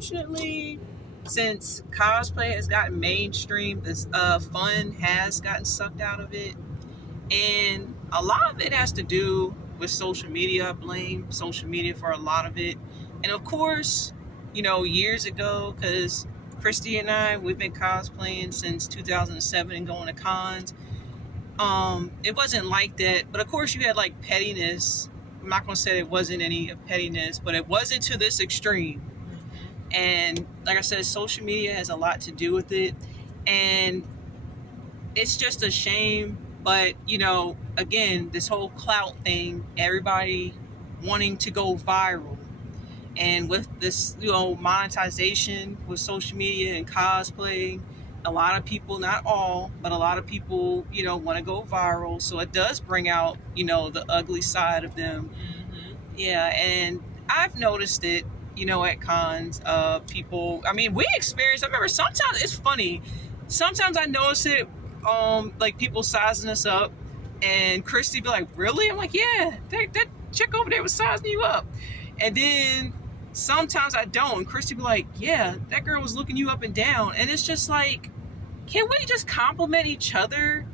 unfortunately, since cosplay has gotten mainstream, this fun has gotten sucked out of it. And a lot of it has to do with social media. I blame social media for a lot of it. And of course, years ago, because Christy and I, we've been cosplaying since 2007 and going to cons. It wasn't like that. But of course, you had like pettiness. I'm not going to say it wasn't any pettiness, but it wasn't to this extreme. And like I said, social media has a lot to do with it. And it's just a shame. But, again, this whole clout thing, everybody wanting to go viral. And with this, monetization with social media and cosplay, a lot of people, not all, but a lot of people, want to go viral. So it does bring out, the ugly side of them. Mm-hmm. Yeah, and I've noticed it, at cons. People, we experience, I remember sometimes it's funny. Sometimes I notice it, like people sizing us up, and Christy be like, really? I'm like, yeah, that chick over there was sizing you up. And then sometimes I don't, and Christy be like, yeah, that girl was looking you up and down. And it's just like, can we just compliment each other?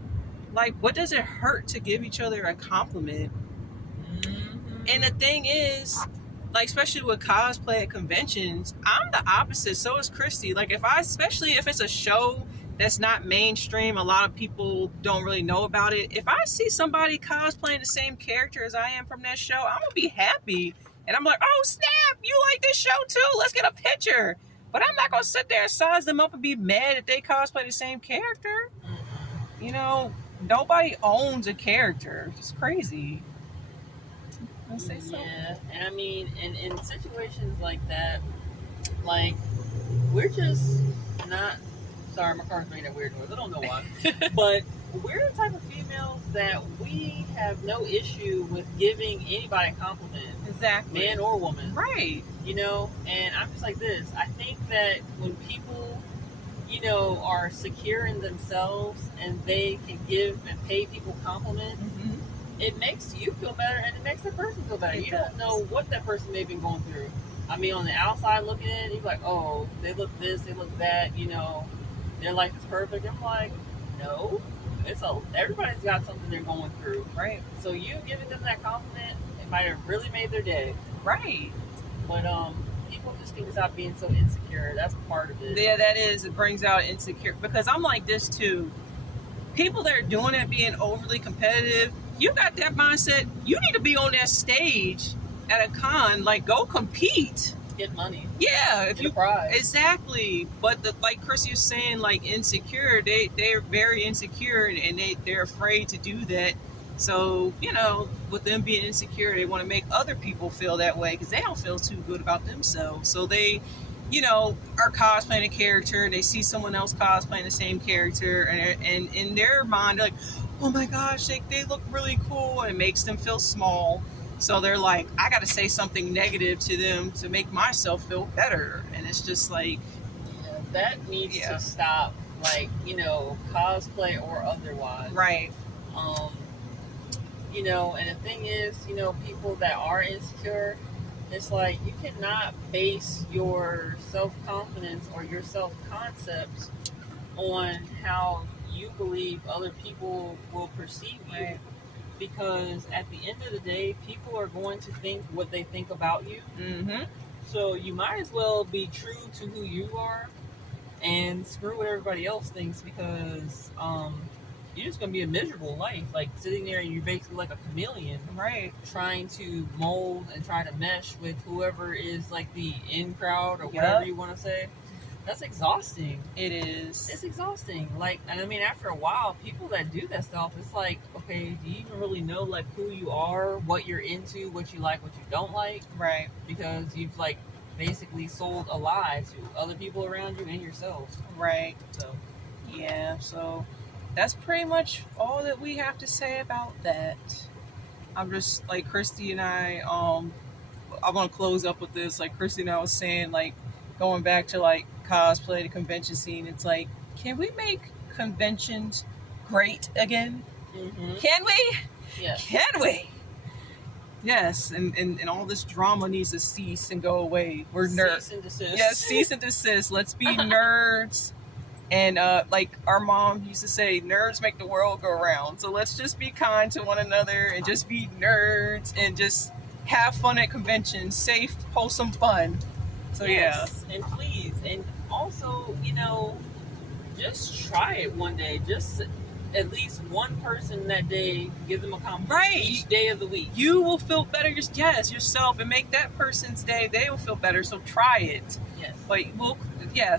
Like, what does it hurt to give each other a compliment? Mm-hmm. And the thing is, like, especially with cosplay at conventions, I'm the opposite. So is Christy. Like, especially if it's a show that's not mainstream, a lot of people don't really know about it. If I see somebody cosplaying the same character as I am from that show, I'm gonna be happy. And I'm like, oh snap, you like this show too? Let's get a picture. But I'm not gonna sit there and size them up and be mad that they cosplay the same character. Nobody owns a character. It's crazy. I'll say so. Yeah, and in situations like that, like, we're just not. Sorry, my car's making that weird noise. I don't know why. But we're the type of females that we have no issue with giving anybody a compliment. Exactly. Man or woman. Right. And I'm just like this. I think that when people, are secure in themselves and they can give and pay people compliments, mm-hmm. it makes you feel better and it makes the person feel better. You don't know what that person may have been going through. On the outside looking in, you're like, oh, they look this, they look that, their life is perfect. I'm like, no, everybody's got something they're going through, right? So you giving them that compliment, it might have really made their day, right? But people just need to stop being so insecure. That's part of it. Yeah, that is. It brings out insecure, because I'm like this too. People that are doing it, being overly competitive, you got that mindset. You need to be on that stage at a con, like, go compete. Get money. Yeah, if you prize. Exactly. But like Chrissy was saying, like, insecure, they're very insecure, and they're afraid to do that. So, with them being insecure, they want to make other people feel that way because they don't feel too good about themselves. So they, are cosplaying a character. They see someone else cosplaying the same character, and in their mind, they're like, oh my gosh, they look really cool, and it makes them feel small. So they're like, I got to say something negative to them to make myself feel better. And it's just like... Yeah, that needs to stop, like, cosplay or otherwise. Right. And the thing is, people that are insecure, it's like, you cannot base your self-confidence or your self-concept on how you believe other people will perceive you. Right. Because at the end of the day, people are going to think what they think about you. Mm-hmm. So you might as well be true to who you are and screw what everybody else thinks, because you're just going to be a miserable life. Like, sitting there and you're basically like a chameleon. Right. Trying to mold and try to mesh with whoever is like the in crowd or whatever you want to say. That's exhausting. It is. It's exhausting. Like, and after a while, people that do that stuff, it's like, okay, do you even really know, like, who you are, what you're into, what you like, what you don't like? Right. Because you've, like, basically sold a lie to other people around you and yourself. Right. So. Yeah, so that's pretty much all that we have to say about that. I'm just, like, Christy and I want to close up with this. Like, Christy and I was saying, like, going back to, like, cosplay, the convention scene, it's like, can we make conventions great again? Mm-hmm. Can we? Yeah. Can we? Yes, and all this drama needs to cease and go away. We're nerds. Cease and desist. Yes, cease and desist. Let's be nerds. And like our mom used to say, nerds make the world go round. So let's just be kind to one another and just be nerds and just have fun at conventions. Safe, wholesome fun. So Yes, and please, and also, just try it one day. Just at least one person that day, give them a compliment. Right. Each day of the week. You will feel better, yourself, and make that person's day. They will feel better. So try it. Yes. But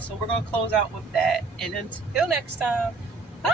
so we're gonna close out with that. And until next time, bye.